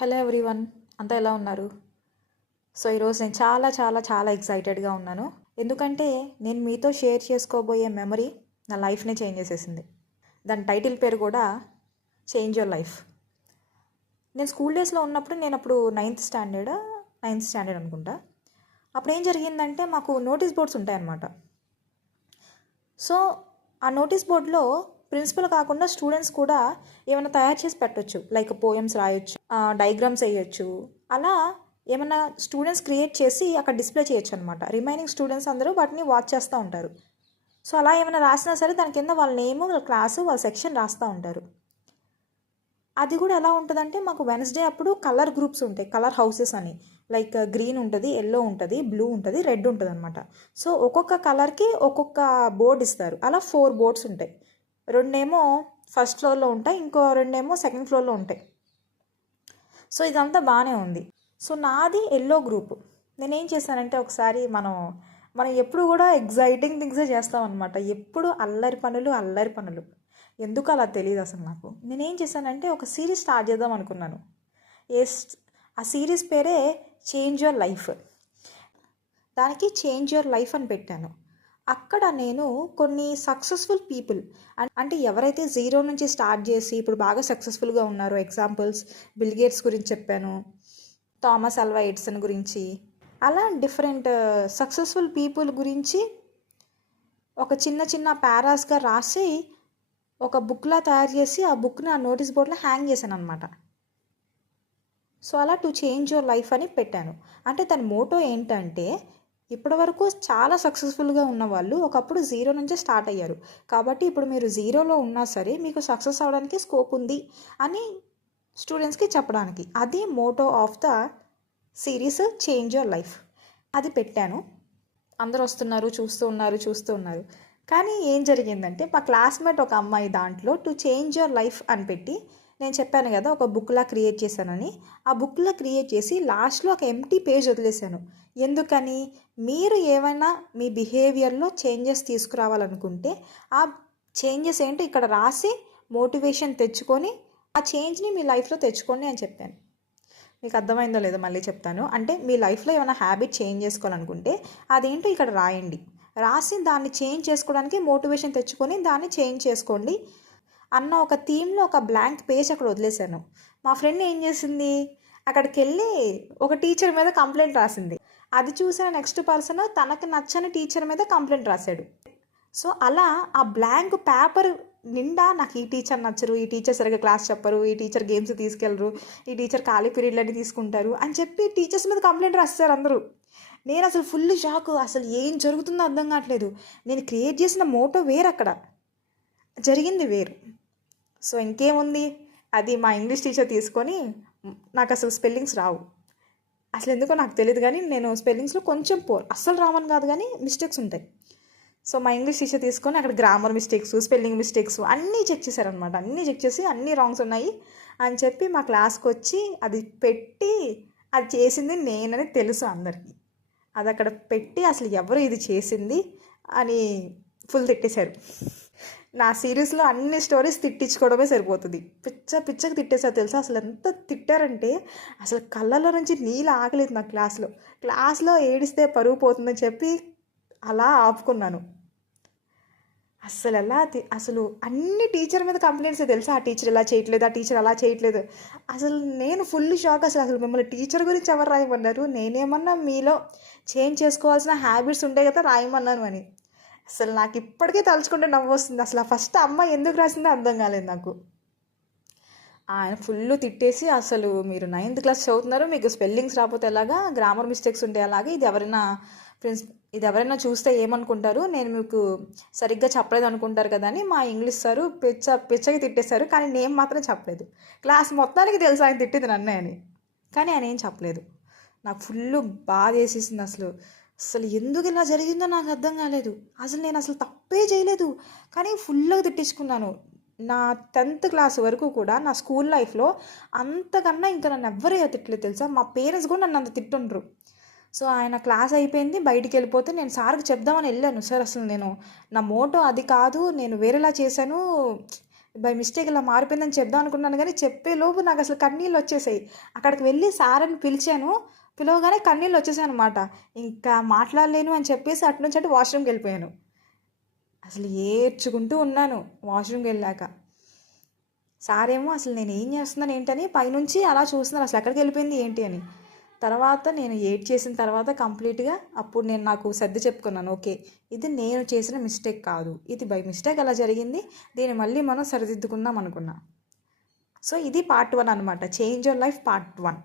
Hello everyone, అంతా ఎలా ఉన్నారు? సో ఈరోజు నేను చాలా చాలా చాలా ఎక్సైటెడ్గా ఉన్నాను. ఎందుకంటే నేను మీతో షేర్ చేసుకోబోయే మెమరీ నా లైఫ్ని చేంజ్ చేసేసింది. దాని టైటిల్ పేరు కూడా చేంజ్ యువర్ లైఫ్. నేను స్కూల్ డేస్లో ఉన్నప్పుడు నేను అప్పుడు నైన్త్ స్టాండర్డ్ అనుకుంటా. అప్పుడు ఏం జరిగిందంటే మాకు నోటీస్ బోర్డ్స్ ఉంటాయన్నమాట. సో ఆ నోటీస్ బోర్డులో ప్రిన్సిపల్ కాకుండా స్టూడెంట్స్ కూడా ఏమైనా తయారు చేసి పెట్టవచ్చు, లైక్ పోయమ్స్ రాయొచ్చు, డయాగ్రామ్స్ వేయచ్చు. అలా ఏమైనా స్టూడెంట్స్ క్రియేట్ చేసి అక్కడ డిస్ప్లే చేయొచ్చు అనమాట. రిమైనింగ్ స్టూడెంట్స్ అందరూ వాటిని వాచ్ చేస్తూ ఉంటారు. సో అలా ఏమైనా రాసినా సరే దాని కింద వాళ్ళ నేమ్, వాళ్ళ క్లాసు, వాళ్ళ సెక్షన్ రాస్తూ ఉంటారు. అది కూడా ఎలా ఉంటుందంటే మాకు వెన్స్డే అప్పుడు కలర్ గ్రూప్స్ ఉంటాయి, కలర్ హౌసెస్ అని. లైక్ గ్రీన్ ఉంటుంది, ఎల్లో ఉంటుంది, బ్లూ ఉంటుంది, రెడ్ ఉంటుంది అనమాట. సో ఒక్కొక్క కలర్కి ఒక్కొక్క బోర్డు ఇస్తారు. అలా 4 బోర్డ్స్ ఉంటాయి. రెండేమో ఫస్ట్ ఫ్లోర్లో ఉంటాయి, ఇంకో రెండేమో సెకండ్ ఫ్లోర్లో ఉంటాయి. సో ఇదంతా బాగానే ఉంది. సో నాది ఎల్లో గ్రూప్. నేనేం చేశానంటే ఒకసారి మనం ఎప్పుడు కూడా ఎగ్జైటింగ్ థింగ్సే చేస్తాం అనమాట. ఎప్పుడు అల్లరి పనులు. ఎందుకు అలా తెలియదు అసలు నాకు. నేనేం చేశానంటే ఒక సిరీస్ స్టార్ట్ చేద్దాం అనుకున్నాను. ఆ సిరీస్ పేరే చేంజ్ యువర్ లైఫ్. దానికి చేంజ్ యువర్ లైఫ్ అని పెట్టాను. అక్కడ నేను కొన్ని సక్సెస్ఫుల్ పీపుల్, అంటే ఎవరైతే జీరో నుంచి స్టార్ట్ చేసి ఇప్పుడు బాగా సక్సెస్ఫుల్గా ఉన్నారో, ఎగ్జాంపుల్స్ బిల్ గేట్స్ గురించి చెప్పాను, థామస్ ఆల్వా ఎడిసన్ గురించి, అలా డిఫరెంట్ సక్సెస్ఫుల్ పీపుల్ గురించి ఒక చిన్న చిన్న పారాస్గా రాసి ఒక బుక్లా తయారు చేసి ఆ బుక్ని ఆ నోటీస్ బోర్డులో హ్యాంగ్ చేశాను అనమాట. సో అలా టు చేంజ్ యువర్ లైఫ్ అని పెట్టాను. అంటే దాని మోటో ఏంటంటే, ఇప్పటివరకు చాలా సక్సెస్ఫుల్గా ఉన్న వాళ్ళు ఒకప్పుడు జీరో నుంచే స్టార్ట్ అయ్యారు. కాబట్టి ఇప్పుడు మీరు జీరోలో ఉన్నా సరే మీకు సక్సెస్ అవడానికి స్కోప్ ఉంది అని స్టూడెంట్స్కి చెప్పడానికి. అది motto of the series change your life. అది పెట్టాను. అందరూ వస్తున్నారు, చూస్తూ ఉన్నారు. కానీ ఏం జరిగిందంటే మా క్లాస్మేట్ ఒక అమ్మాయి దాంట్లో టు చేంజ్ యువర్ లైఫ్ అని పెట్టి, నేను చెప్పాను కదా ఒక బుక్లా క్రియేట్ చేశానని, ఆ బుక్లా క్రియేట్ చేసి లాస్ట్లో ఒక ఎంప్టీ పేజ్ వదిలేశాను. ఎందుకని? మీరు ఏమైనా మీ బిహేవియర్లో చేంజెస్ తీసుకురావాలనుకుంటే ఆ చేంజెస్ ఏంటో ఇక్కడ రాసి మోటివేషన్ తెచ్చుకొని ఆ చేంజ్ని మీ లైఫ్లో తెచ్చుకోండి అని చెప్పాను. మీకు అర్థమైందో లేదో మళ్ళీ చెప్తాను. అంటే మీ లైఫ్లో ఏమైనా హ్యాబిట్ చేంజ్ చేసుకోవాలనుకుంటే అదేంటో ఇక్కడ రాయండి. రాసి దాన్ని చేంజ్ చేసుకోవడానికి మోటివేషన్ తెచ్చుకొని దాన్ని చేంజ్ చేసుకోండి అన్న ఒక థీమ్లో ఒక బ్లాంక్ పేజ్ అక్కడ వదిలేశాను. మా ఫ్రెండ్ ఏం చేసింది, అక్కడికి వెళ్ళి ఒక టీచర్ మీద కంప్లైంట్ రాసింది. అది చూసిన నెక్స్ట్ పర్సన్ తనకు నచ్చని టీచర్ మీద కంప్లైంట్ రాశాడు. సో అలా ఆ బ్లాంక్ పేపర్ నిండా నాకు ఈ టీచర్ నచ్చరు, ఈ టీచర్ సరిగ్గా క్లాస్ చెప్పరు, ఈ టీచర్ గేమ్స్ తీసుకెళ్ళరు, ఈ టీచర్ ఖాళీ పీరియడ్లన్నీ తీసుకుంటారు అని చెప్పి టీచర్స్ మీద కంప్లైంట్ రాస్తారు అందరూ. నేను అసలు ఫుల్ షాక్. అసలు ఏం జరుగుతుందో అర్థం కావట్లేదు. నేను క్రియేట్ చేసిన మోటో వేరు, అక్కడ జరిగింది వేరు. సో ఇంకేముంది, అది మా ఇంగ్లీష్ టీచర్ తీసుకొని, నాకు అసలు స్పెల్లింగ్స్ రావు, అసలు ఎందుకో నాకు తెలియదు, కానీ నేను స్పెల్లింగ్స్లో కొంచెం అస్సలు రావని కాదు కానీ మిస్టేక్స్ ఉంటాయి. సో మా ఇంగ్లీష్ టీచర్ తీసుకొని అక్కడ గ్రామర్ మిస్టేక్స్, స్పెల్లింగ్ మిస్టేక్స్ అన్నీ చెక్ చేశారనమాట. అన్నీ చెక్ చేసి అన్నీ రాంగ్స్ ఉన్నాయి అని చెప్పి మా క్లాస్కి వచ్చి అది పెట్టి, అది చేసింది నేనని తెలుసు అందరికీ. అది అక్కడ పెట్టి అసలు ఎవరు ఇది చేసింది అని ఫుల్ తిట్టేశారు. నా సిరీస్లో అన్ని స్టోరీస్ తిట్టించుకోవడమే సరిపోతుంది. పిచ్చకి తిట్టేశారు తెలుసా. అసలు ఎంత తిట్టారంటే అసలు కళ్ళలో నుంచి నీళ్ళు ఆగలేదు నాకు. క్లాస్లో ఏడిస్తే పరుగు పోతుందని చెప్పి అలా ఆపుకున్నాను. అసలు అన్ని టీచర్ మీద కంప్లైంట్స్ తెలుసా. ఆ టీచర్ ఇలా చేయట్లేదు, ఆ టీచర్ అలా చేయట్లేదు. అసలు నేను ఫుల్ షాక్. అసలు మిమ్మల్ని టీచర్ గురించి ఎవరు రాయమన్నారు? నేనేమన్నా మీలో చేంజ్ చేసుకోవాల్సిన హ్యాబిట్స్ ఉంటాయి కదా రాయమన్నాను అని. అసలు నాకు ఇప్పటికే తలుచుకుంటే నవ్వు వస్తుంది. అసలు ఫస్ట్ అమ్మాయి ఎందుకు రాసిందో అర్థం కాలేదు నాకు. ఆయన ఫుల్ తిట్టేసి, అసలు మీరు 9th క్లాస్ చదువుతున్నారు, మీకు స్పెల్లింగ్స్ రాకపోతే ఎలాగా, గ్రామర్ మిస్టేక్స్ ఉంటాయి అలాగే, ఇది ఎవరైనా చూస్తే ఏమనుకుంటారు, నేను మీకు సరిగ్గా చెప్పలేదు అనుకుంటారు కదా అని మా ఇంగ్లీష్ సారు పిచ్చకి తిట్టేశారు. కానీ నేను మాత్రం చెప్పలేదు. క్లాస్ మొత్తానికి తెలుసు ఆయన తిట్టింది నన్నే అని, కానీ ఆయన ఏం చెప్పలేదు. నాకు ఫుల్ బాధ వేసేసింది. అసలు ఎందుకు ఇలా జరిగిందో నాకు అర్థం కాలేదు. నేను అసలు తప్పే చేయలేదు, కానీ ఫుల్గా తిట్టించుకున్నాను. నా 10th క్లాస్ వరకు కూడా నా స్కూల్ లైఫ్లో అంతకన్నా ఇంకా నన్ను ఎవ్వరూ తిట్టలేదు తెలుసా. మా పేరెంట్స్ కూడా నన్ను అంత తిట్టుండ్రు. సో ఆయన క్లాస్ అయిపోయింది, బయటికి వెళ్ళిపోతే నేను సార్కి చెప్దామని వెళ్ళాను. సార్ అసలు నా మోటో అది కాదు, నేను వేరేలా చేశాను, బై మిస్టేక్ ఇలా మారిపోయిందని చెప్దాం అనుకున్నాను, కానీ చెప్పే లోపు నాకు అసలు కన్నీళ్ళు వచ్చేసాయి. అక్కడికి వెళ్ళి సార్ అని పిలిచాను, పిలవగానే కన్నీళ్ళు వచ్చేసాయి అనమాట. ఇంకా మాట్లాడలేను అని చెప్పేసి అటు నుంచి అటు వాష్రూమ్కి వెళ్ళిపోయాను. అసలు ఏడ్చుకుంటూ ఉన్నాను వాష్రూమ్కి వెళ్ళాక. సారేమో అసలు నేను ఏం చేస్తున్నాను ఏంటని పైనుంచి అలా చూస్తున్నారు, అసలు ఎక్కడికి వెళ్ళిపోయింది ఏంటి అని. తర్వాత నేను ఏడ్ చేసిన తర్వాత కంప్లీట్గా అప్పుడు నేను నాకు సర్ది చెప్పుకున్నాను, ఓకే ఇది నేను చేసిన మిస్టేక్ కాదు, ఇది బై మిస్టేక్ అలా జరిగింది, దీన్ని మళ్ళీ మనం సరిదిద్దుకుందాం అనుకున్నా. సో ఇది పార్ట్ 1 అనమాట, change your life part 1.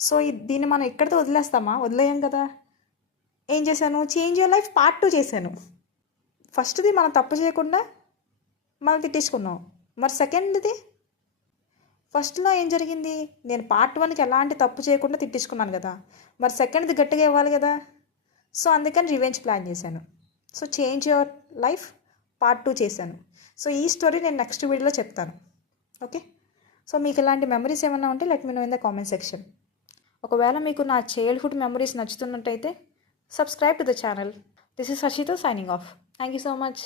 So దీన్ని మనం ఎక్కడితో వదిలేస్తామా? వదిలేయం కదా. ఏం చేశాను, చేంజ్ యువర్ లైఫ్ పార్ట్ 2 చేశాను. ఫస్ట్ది మనం తప్పు చేయకుండా మనం తిట్టించుకున్నాం, మరి సెకండ్ది ఫస్ట్లో ఏం జరిగింది, నేను పార్ట్ 1కి ఎలాంటి తప్పు చేయకుండా తిట్టించుకున్నాను కదా, మరి సెకండ్ది గట్టిగా ఇవ్వాలి కదా. సో అందుకని రివెంజ్ ప్లాన్ చేశాను. So change your life part 2 చేశాను. సో ఈ స్టోరీ నేను నెక్స్ట్ వీడియోలో చెప్తాను. ఓకే, సో మీకు ఇలాంటి మెమరీస్ ఏమైనా ఉంటే let me know in the comment section. ఒకవేళ మీకు నా చైల్డ్హుడ్ మెమరీస్ నచ్చుతున్నట్టయితే subscribe to the channel. This is Harshitha signing off. Thank you so much.